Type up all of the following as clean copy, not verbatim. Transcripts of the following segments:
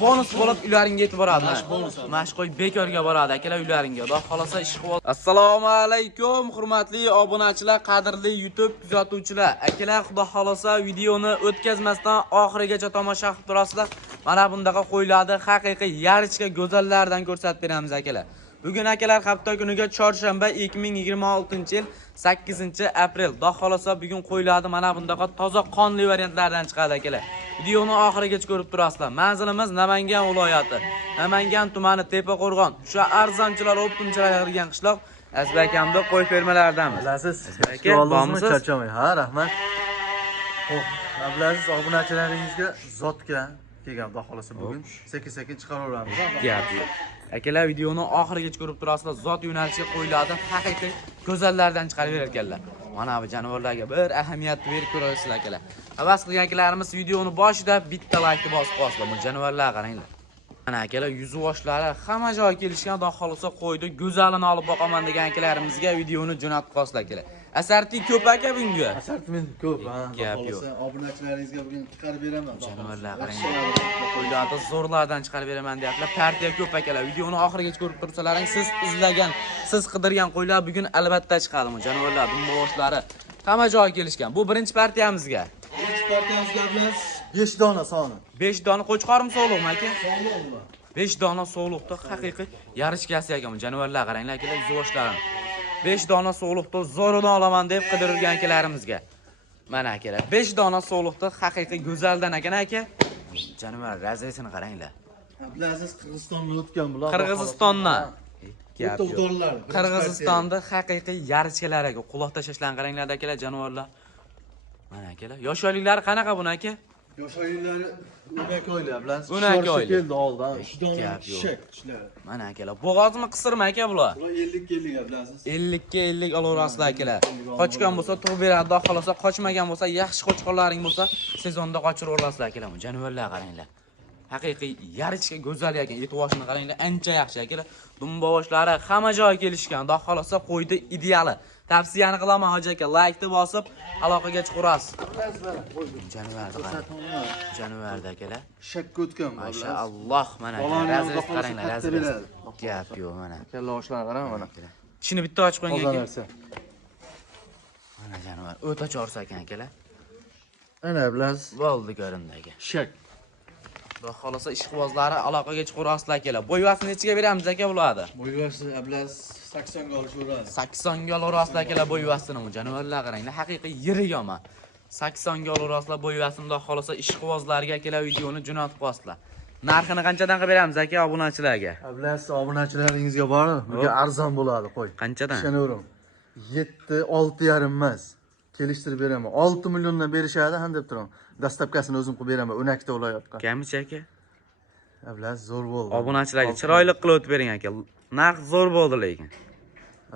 Bonus bo'lib uylaringga yetib boradi. Mashqo'y bekorga boradi akalar uylaringga. Xudo xolasa ish qilib. Assalomu alaykum, hurmatli obunachilar, qadrli YouTube kuzatuvchilar. Akalar, xudo xolasa videoni o'tkazmasdan oxirigacha tomosha qilib turasizlar. Mana bundaqa qo'yiladi, haqiqiy yarichka go'zallardan ko'rsatib beramiz akalar. Bugun akalar hafta kuniga chorshanba 2026-yil 8-aprel. Xudo xolasa bugun qo'yiladi mana bundaqa toza qonli variantlardan chiqadi akalar. Videoni oxirigacha ko'rib turasizlar. Manzilimiz Namangan viloyati, Namangan tumani Tepaqo'rg'on. O'sha arzonchilar, optimchilar yig'ilgan qishloq. Azbakamda qo'y fermalaridanmiz. Bilasiz, aka, bormisiz? charchamang. Ha, rahmat. Xo'p, Abdulaziz obunachilaringizga zotga kelgan xudo xolasa bugun sekin-sekin chiqaraveramiz. Gap yo'q. Akalar videoni oxirigacha ko'rib turasizlar. Zot yo'nalishiga qo'yiladi, haqiqiy go'zallardan chiqarib berar ekanlar. Mana bu jonivorlarga bir ahamiyat berib ko'rasizlar akalar. Havas qilgan akalarimiz videoni boshida bitta like bosib qo'yasizlar. Bu jonivorlarga qaranglar. Mana akalar yuzuvoshlari hamma joyga kelishgan, xudo xolasa qo'ydi, go'zalini olib boqaman degan akalarimizga videoni jo'natib qo'yasizlar akalar. Asarti ko'p aka bunga. Assortiment ko'p, ha. Gap yo'q. Obunachilaringizga bugun chiqarib beraman. Jonivorlar qaranglar. Qo'ylarda zo'rlardan chiqarib beraman deyaptilar. Partiya ko'p akalar. Videoni oxirigacha ko'rib tursalaring, siz izlagan, siz qidirgan qo'ylar bugun albatta chiqadi. Jonivorlar, dumboshlari hamma joyga kelishgan. Bu birinchi partiyamizga. Birinchi partiyamizga bilan 5 dona soni. 5 dona qo'chqormi sog'liqmi aka? Sog'liqmi? 5 dona sog'liqda haqiqiy yarichkasi ekan. Jonivorlar qaranglar akalar, yuzvoshlari. 5 dona sog'liqda zo'rini olaman deb qidirgan akalarimizga. Mana akalar, 5 dona sog'liqda haqiqiy go'zaldan ekan aka. Jonivor razresini qaranglar. Abdulaziz Qirg'izistondan o'tgan bular. Qirg'izistondan. Gap yo'q. Qirg'izistonda haqiqiy yarichkalariga quloq tashlashlarni qaranglar akalar, jonivorlar. Mana akalar, yosh oyliklari qanaqa buni aka? Yosh oyliklari 12 oyli Abdulaziz. 12 oyli. keldi oldan. Gap yo'q. Shak tishlari. Mana akalar, bo'g'ozmi qisirmi aka bular? Bular 50 Abdulaziz. 50 ga 50 olaverasizlar akalar. Qochgan bo'lsa tug'ib beradi, xudo xolasa qochmagan bo'lsa, yaxshi qochqonlaring bo'lsa, sezonda qochirib olasizlar akalar. Jonivorlar qaranglar. Haqiqiy yarichka go'zal ekan. E'tiborini qaranglar, ancha yaxshi akalar. Dumbovoshlari hamma joyga kelishgan. Xudo xolasa qo'ydi ideali. Tavsiyani qilaman hoji aka, like-ni bosib aloqaga chiqarasiz. Jonivorda akalar. Shakka o'tgan bu. Mashaalloh, mana razres qaranglar, razres. Gap yo'q mana. Kalla oshlar qarang mana. Tishini bitta ochib qo'ying aka. narsa. Mana jonivor, o'ta chorsa ekan akalar. Ana Abdulaziz. Bo'ldi ko'rindi aka. Shak. Xudo xolasa ishqibozlari aloqaga chiqarasizlar akalar. Bo'yvasini nechiga beramiz aka bularni? Bo'yvasi Abdulaziz 80 ga olishaveradi. 80 ga olasizlar akalar bo'yvasini. Jonivorlar qaranglar, haqiqiy yirik ama. 80 ga olasizlar bo'yvasini. Xudo xolasa ishqibozlarga akalar videoni jo'natib qo'yasizlar. Narxini qanchadan qilib beramiz aka obunachilarga? Abdulaziz obunachilaringizga bor, bunga arzon bo'ladi, qo'y. Qanchadan? Ishonavering. 6,5 emas. Kelishtirib beraman. 6 milliondan berishadi, han deb turaman. Dastlabkasini o'zim qilib beraman, 12 ta viloyatga. Kamchi aka? Abdulaziz zo'r bo'ldi. Obunachilarga chiroyli qilib o'tib bering aka. Narx zo'r bo'ldi lekin.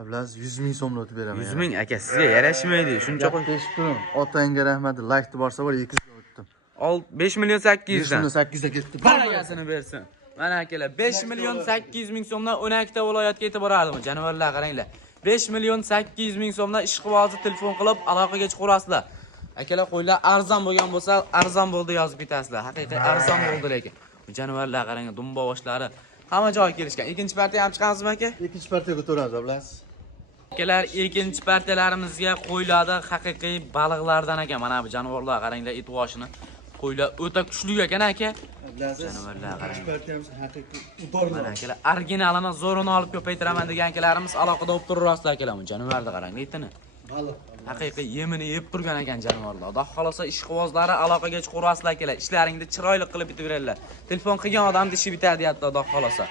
Abdulaziz 100 ming so'mni o'tib beraman. 100 ming aka, sizga yarashmaydi. Shuncha qo'y. Eshitib turing. Otangga rahmat, like borsa bor 200 ga o'tdim. 5 million 800 dan. 800 ga ketdi. Baragasini bersin. Mana akalar, 5 million 800 ming so'mdan 12 ta viloyatga yetib boradimi? Jonivorlar qaranglar. 5 million 800 ming so'mdan ishqibozi telefon qilib aloqaga chiqarasizlar. Akalar qo'ylar arzon bo'lgan bo'lsa, arzon bo'ldi yozib ketasizlar. Haqiqiy arzon bo'ldi lekin. Jonivorlar qarang, dumbovoshlari hamma joyga kelishgan. Ikkinchi partiya ham chiqamizmi aka? Ikkinchi partiyaga o'tamiz, Abdulaziz. Akalar, ikkinchi partiyalarimizga qo'yiladi haqiqiy baliqlardan ekan. Mana bu jonivorlar qaranglar, e'tiborini. Qo'ylar o'ta kuchli ekan aka. Abdulaziz. Jonivorlar qarang. Ikkinchi partiyamiz haqiqiy uborgan. Mana akalar, originalini zo'rini olib ko'paytiraman degan akalarimiz aloqada bo'lib turasizlar akalar. Jonivorni qarang, etini. Baliq. Haqiqiy yemini yeb turgan ekan jonivorlar. Xudo xolasa ishqibozlari aloqaga chiqarasizlar akalar. Ishlaringni chiroyli qilib bitib beradilar. Telefon qilgan odam ishi bitadi deyapti Xudo xolasa.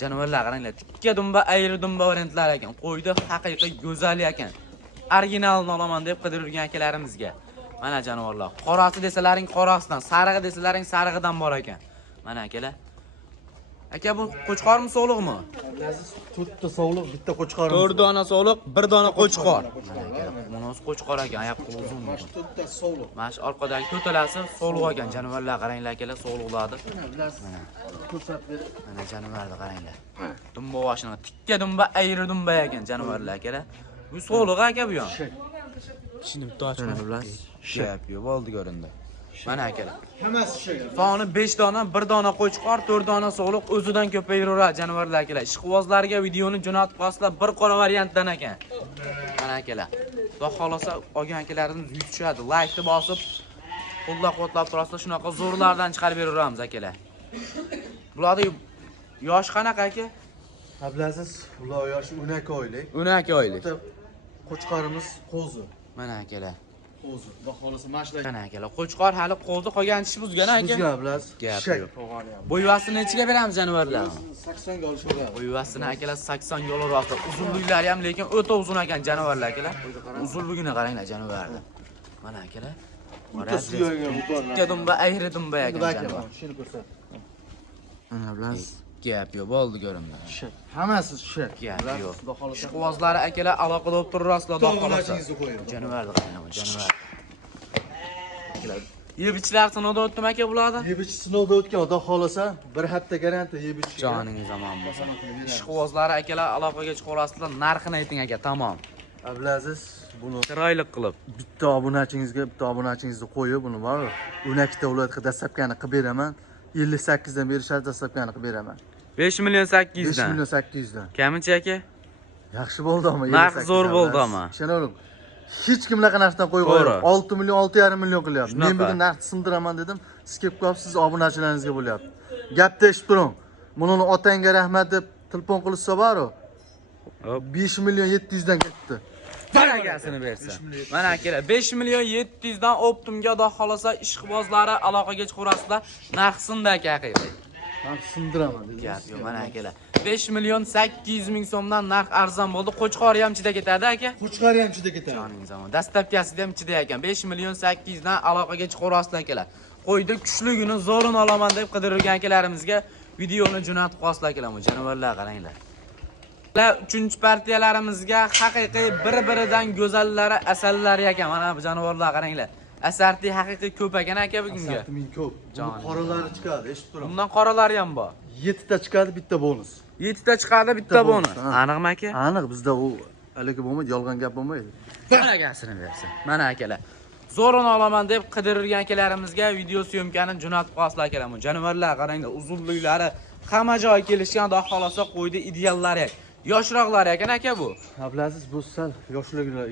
Jonivorlar qaranglar, tikka dumba, ayri dumba variantlar ekan. Qo'ydi haqiqiy go'zal ekan. Originalini olaman deb qidirgan akalarimizga. Mana jonivorlar. Qorasi desalaring qorasidan, sarig'i desalaring sarig'idan bor ekan. Mana akalar. Aka bu qo'chqormi sog'liqmi? Abdulaziz 4 ta sog'liq, bitta qo'chqor. 4 dona sog'liq, 1 dona qo'chqor. Mana o'z qo'chqor ekan, oyoq qo'li uzun. Mana 4 ta sog'liq. Mana shu orqadagi to'talasi sog'liq ekan. Jonivorlar qaranglar akalar, sog'liqlardi. Mana ko'rsatib ber. Mana jonivorni qaranglar. Dumba boshini tikka dumba, ayri dumba ekan jonivorlar akalar. Bu sog'liq aka bu ham. Shuni bitta ochib bilasiz. Shap yo'q, bo'ldi ko'rindi. Mana akalar. Hammasi shak. Soni 5 dona, 1 dona qo'chqor, 4 dona sog'liq o'zidan ko'payaveradi jonivorlar akalar. Ishqibozlarga videoni jo'natib qo'yasizlar, bir qora variantdan ekan. Mana akalar. Xudo xolosa olgan akalarimiz yutishadi. Like bosib, qo'llab-quvvatlab turasizlar, shunaqa zo'rlardan chiqarib beraveramiz akalar. Bularning yosh qanaqa aka? Ablaziz, ular yoshi 12 oylik. 12 oylik. Qo'chqorimiz qo'zi. Mana akalar. Qo'zi. Xudo xolasa mashla. Mana akalar, qo'chqor hali qo'zi qolgan tishi buzgan aka. Bizga ablaziz. Gap Shak. yo'q. Bo'yvasini nechiga beramiz jonivorlar? 80 ga olishadi. Bo'yvasini akalar 80 ga oladi. Uzunliklari ham lekin o'ta uzun ekan jonivorlar akalar. Uzunligini qaranglar jonivorlar. Mana akalar. O'ta suyaga butorlar. Dumba, ayri dumba ekan jonivor. Shuni ko'rsat. Mana ablaziz. Gap yo'q, bo'ldi ko'rimda. Shak. Hammasi shak. Gap yo'q. Xudo xolasa. Ishqibozlari akalar aloqada bo'lib turasizlar, xudo xolasa. To'g'rinachingizni qo'ying. Jonivorlar qaranglar, jonivorlar. Yebichlar sinovdan o'tdim aka bularda? Yebich sinovda o'tgan, xudo xolasa, bir hafta garantiya yebich. Joningiz omon bo'lsin. Ishqibozlari akalar aloqaga chiqarasizlar, narxini ayting aka, tamom. Ablaziz, buni Chiroyli qilib. bitta obunachingizni qo'yib, buni bor. 12 ta viloyatga dastlabkani qilib beraman. 58 dan berishadi, dastlabkani qilib beraman. 5 million 800 5 dan. million 800 dan. Kaminchi aka? Yaxshi bo'ldimi? Narx zo'r bo'ldimi? Ishonavering. Hech kim bunaqa narxdan qo'yib To'g'ri. 6 million, 6,5 million qilyapti. Men Shunaqa. bugun narxni sindiraman dedim. Siz kelib qolyapsiz, obunachilaringizga bo'lyapti. Gapni eshitib turing. Buni otangga rahmat deb telefon qilishsa bor-ku. Hop. 5 million 700 dan ketdi. Baragasini bersa. Mana akalar 5 million 700 dan Optimga xudo xolasa ishqibozlari aloqaga chiqarasizlar. Narxsinda aka haqiqiy. Men sindiraman dedim. Gap yo'q, mana akalar. 5 million 800 ming so'mdan narx arzon bo'ldi. Qo'chqori ham ichida ketadi aka. Qo'chqari ham ichida ketadi. Joningiz omon. Dastlabkasida ham ichida ekan. 5 million 800 dan aloqaga chiqarasizlar akalar. Qo'ydi kuchligini zo'rini olaman deb qidirgan akalarimizga videoni jo'natib qo'yasizlar akalar. Jonivorlar qaranglar. 3-chi partiyalarimizga haqiqiy bir-biridan go'zallari, asallari ekan. Mana bu jonivorlar qaranglar. Asarti haqiqiy ko'p ekan aka bugunga. Asarti ming ko'p. Buni qoralari chiqadi, eshitib turaman. Bundan qoralari ham bor. 7 ta chiqadi, bitta bonus. 7 ta chiqadi, bitta bonus. ha. Aniqmi aka? Aniq, bizda u haligi bo'lmaydi, yolg'on gap bo'lmaydi. Baragasini bersin. Mana akalar. Zo'rini olaman deb qidirgan akalarimizga video syomkani jo'natib qo'yasizlar akalar. Jonivorlar qaranglar, uzunliklari hamma joy kelishgan, xudo xolosa qo'ydi ideallari. Yoshroqlari ekan aka bu. Ablaziz, bu sal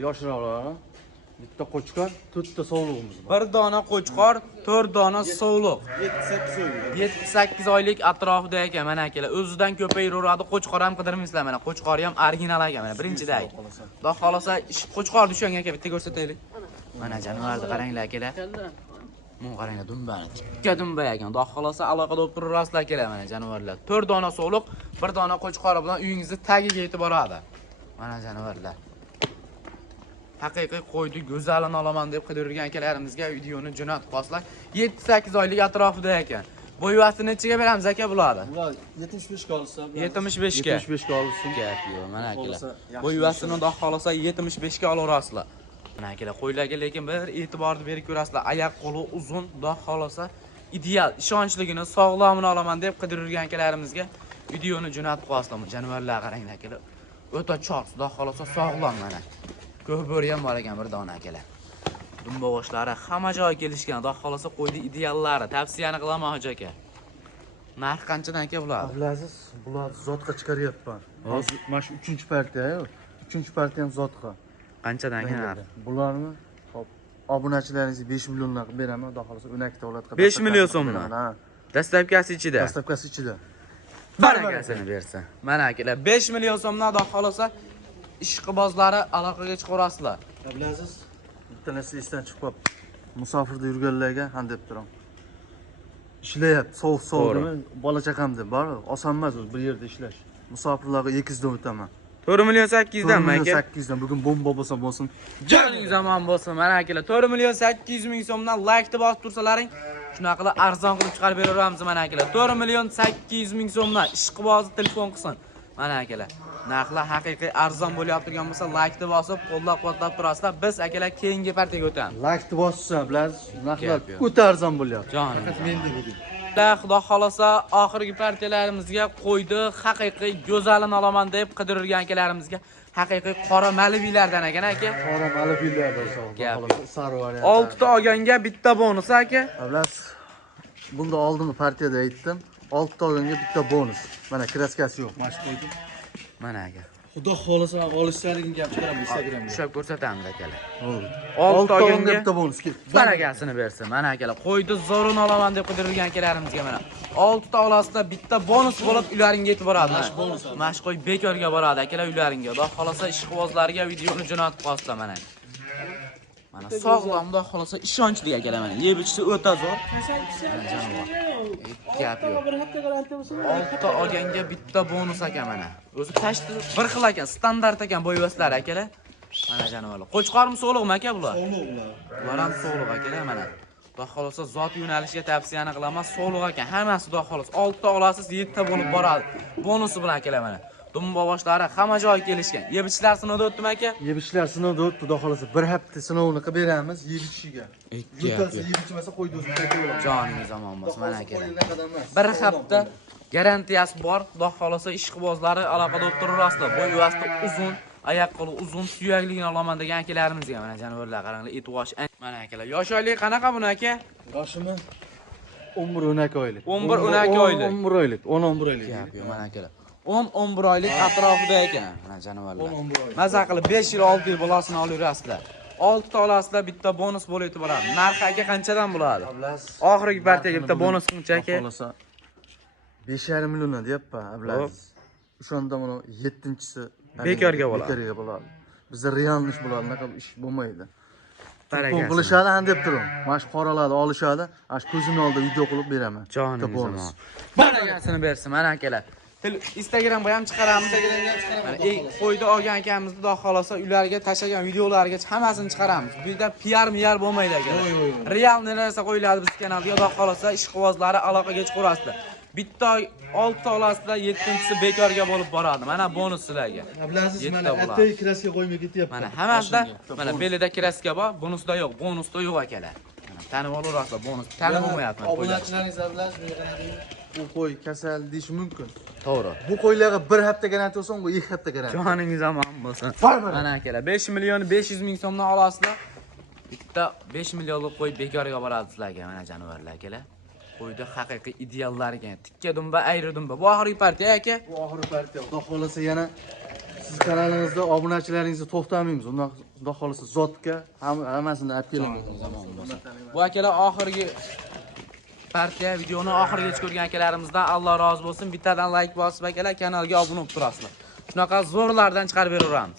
yoshroqlar. Bitta qo'chqor, 4 ta sovlig'imiz bor. 1 dona qo'chqor, 4 dona sovliq. 7-8 oylik. 7-8 oylik atrofida ekan mana akalar. O'zidan ko'payaveradi. Qo'chqor ham qidirmaysizlar mana. Qo'chqori ham original ekan mana. Birinchidagi. Xudo xolosa qo'chqor tushgan aka, bitta ko'rsataylik. Mana jonivorni qaranglar akalar. Mun qaranglar dumbani. Tikka dumba ekan. Xudo xolosa aloqada bo'lib turasizlar akalar mana jonivorlar. 4 dona sovliq, 1 dona qo'chqori bilan uyingizni tagiga yetib boradi. Mana jonivorlar. Haqiqiy qo'ydi, go'zalini olaman deb qidirgan akalarimizga videoni jo'natib qo'yasizlar. 7-8 oylik atrofida ekan. Bo'yvasi nechiga beramiz aka bularni? Bular 75 ga olsa, 75 ga. 75 ga olsin. Gap yo'q, mana akalar. Bo'yvasini xudo xolosa 75 ga olaverasizlar. Mana akalar, qo'ylarga lekin bir e'tiborni berib ko'rasizlar. Oyoq qo'li uzun, xudo xolosa ideal, ishonchligini, sog'lomini olaman deb qidirgan akalarimizga videoni jo'natib qo'yasizlar. Jonivorlar qaranglar akalar. O'ta chor, xudo xolosa sog'lom mana. Ko'hbori ham bor ekan bir dona akalar. Dumba boshlari hamma joy kelishgan, xudo xolosa qo'ydi ideallari. Tavsiyani qilaman hoji aka. Narx qanchadan aka bular? Ablaziz, bular zotga chiqaryapman. Hozir mana shu 3-partiya, 3-partiya ham zotga. Qanchadan aka narx? Bularni hop, obunachilaringizga 5 milliondan qilib beraman, xudo xolosa 12 ta viloyatga. 5 million so'mmi? Ha. Dastlabkasi ichida. Dastlabkasi ichida. Baragasini bersa. Mana akalar 5 million so'mdan xudo xolosa ishqibozlari aloqaga chiqarasizlar. Ablaziz, bitta narsa esdan chiqib qolibdi. Musofirda yurganlarga ham deb turaman. Ishlayapti, sovuq-sovuqmi, bola chaqam deb bor. Oson emas o'zi bir yerda ishlash. Musofirlarga 200 dan o'taman. 4 million 800 dan aka. 800 dan bugun bomba bo'lsa bo'lsin. Joningiz omon bo'lsin. Mana akalar 4 million 800 ming so'mdan like bosib tursalaring, shunaqa qilib arzon qilib chiqarib beraveramiz mana akalar. 4 million 800 ming so'mdan ishqibozi telefon qilsin. Mana akalar. Narxlar haqiqiy arzon bo'lyapti turgan bo'lsa, like bosib, qo'llab-quvvatlab turasizlar. Biz akalar keyingi partiyaga o'tamiz. Like bossa, bilasiz, narxlar o'ta arzon bo'lyapti. Jonim. Faqat menda bugun. Xudo xolasa oxirgi partiyalarimizga qo'ydi. Haqiqiy go'zalini olaman deb qidirgan akalarimizga haqiqiy qora malibiylardan ekan aka. Qora malibiylardan xolos sari variant. 6 ta olganga bitta bonus aka. Avlas bunda oldingi partiyada aytdim. 6 ta olganga bitta bonus. Mana kraskasi yo'q, mana shu qo'ydim. Mana aka. Xudo xolasa olishlaring gapiraman Instagramda. Ushlab ko'rsatamiz akalar. Bo'ldi. 6 ta olganga bitta bonus kel. Baragasini bersin. Mana akalar, qo'ydi zo'rini olaman deb qidirgan akalarimizga mana 6 ta olasida bitta bonus bo'lib uylariga yetib boradi. Mash qo'y bekorga boradi akalar uylariga. Xudo xolasa ishqibozlarga videoni jo'natib qo'ysa mana. Mana sog'lom, xudo xolasa ishonchli akalar mana. Yeb ichsa o'ta zo'r. Gap yo'q. 6 ta olganga bitta bonus aka mana. O'zi tashti bir xil ekan, standart ekan bo'yvaslar akalar. Mana janovalar. Qo'chqormi so'liqmi aka bular? So'liq ular. Bular ham so'liq akalar mana. Xudo xolasa zot yo'nalishiga tavsiyani qilaman. So'liq ekan. Hammasi xudo xolasa 6 ta olasiz 7 ta bo'lib boradi. Bonusi bilan akalar mana. Dumba boshlari hamma joyga kelishgan. Yebishlar sinovda o'tdimi aka? Yebishlar sinovda o'tdi, xudo xolasa bir hafta sinovini qilib beramiz yebishiga. Yo'tasi yebichmasa qo'ydi o'zi qayta bo'ladi. Joningiz omon bo'lsin mana akalar. Bir hafta garantiyasi bor. Xudo xolasa ishqibozlari aloqada o'tirasizlar. Bo'y vasti uzun, oyoq qo'li uzun, suyakligini olaman degan akalarimizga mana janovarlar qaranglar, et vosh. Mana akalar. Yosh oylik qanaqa buni aka? Yoshimi 11-12 oylik. 11-12 oylik. 11 oylik, 10-11 oylik. Gap yo'q mana akalar. 10-11 oylik atrofida ekan mana janovarlar. 10-11 oylik. Maza qilib 5 yil 6 yil bolasini olaverasizlar. 6 ta olasizlar, bitta bonus bo'lib boradi. Narxi aka qanchadan bo'ladi? Oxirgi partiyaga bitta bonus qilcha aka. Xolasa 5,5 milliondan deyapman, Ablaziz. O'shanda mana 7-chisi bekorga bo'ladi. Bekorga bo'ladi. Bizda realnish bo'ladi, unaqa ish bo'lmaydi. Barakas. Qilishadi ham deb turing. Mana shu qoralarni olishadi, mana shu ko'zini oldida video qilib beraman. Joningiz omon. Baragasini bersin mana akalar. Instagramga ham chiqaramiz. Mana qo'ydi olgan akamizni xudo xolasa uylariga tashlagan videolarga hammasini chiqaramiz. Bu yerda PR bo'lmaydi aka. Real narsa qo'yiladi biz kanalga. Xudo xolasa ishqibozlari aloqaga chiqarasizlar. Bitta 6 ta olasizda 7-chisi bekorga bo'lib boradi. Mana bonus sizlarga. Ablaziz mana attay kraska qo'ymay ketyapti. Mana hammasida mana belida kraska bor, bonusda yo'q. Bonusda yo'q akalar. Mana tanib olasizlar, bonus tanib olmayapman. Obunachilaringiz Ablaziz bu qo'y kasal deyish mumkin. To'g'ri. Bu qo'ylarga bir hafta garantiya olsang, bu 2 hafta garantiya. Joningiz omon bo'lsin. Mana akalar 5 million 500 ming so'mdan olasizlar. Bitta 5 millionlik qo'y bekorga boradi sizlarga mana janovarlar akalar. Qo'yda haqiqiy ideallar ekan. Tikka dumba, ayri dumba. Bu oxirgi partiya aka. Bu oxirgi partiya. Xudo xolasa yana siz kanalingizda obunachilaringizni to'xtamaymiz. Undan xudo xolasa zotga hammasini olib keling. Bu akalar oxirgi partiya videoni oxirigacha ko'rgan akalarimizdan Alloh rozi bo'lsin. Bittadan like bosib akalar kanalga obuna bo'lib turasizlar. Shunaqa zo'rlardan chiqarib beraveramiz.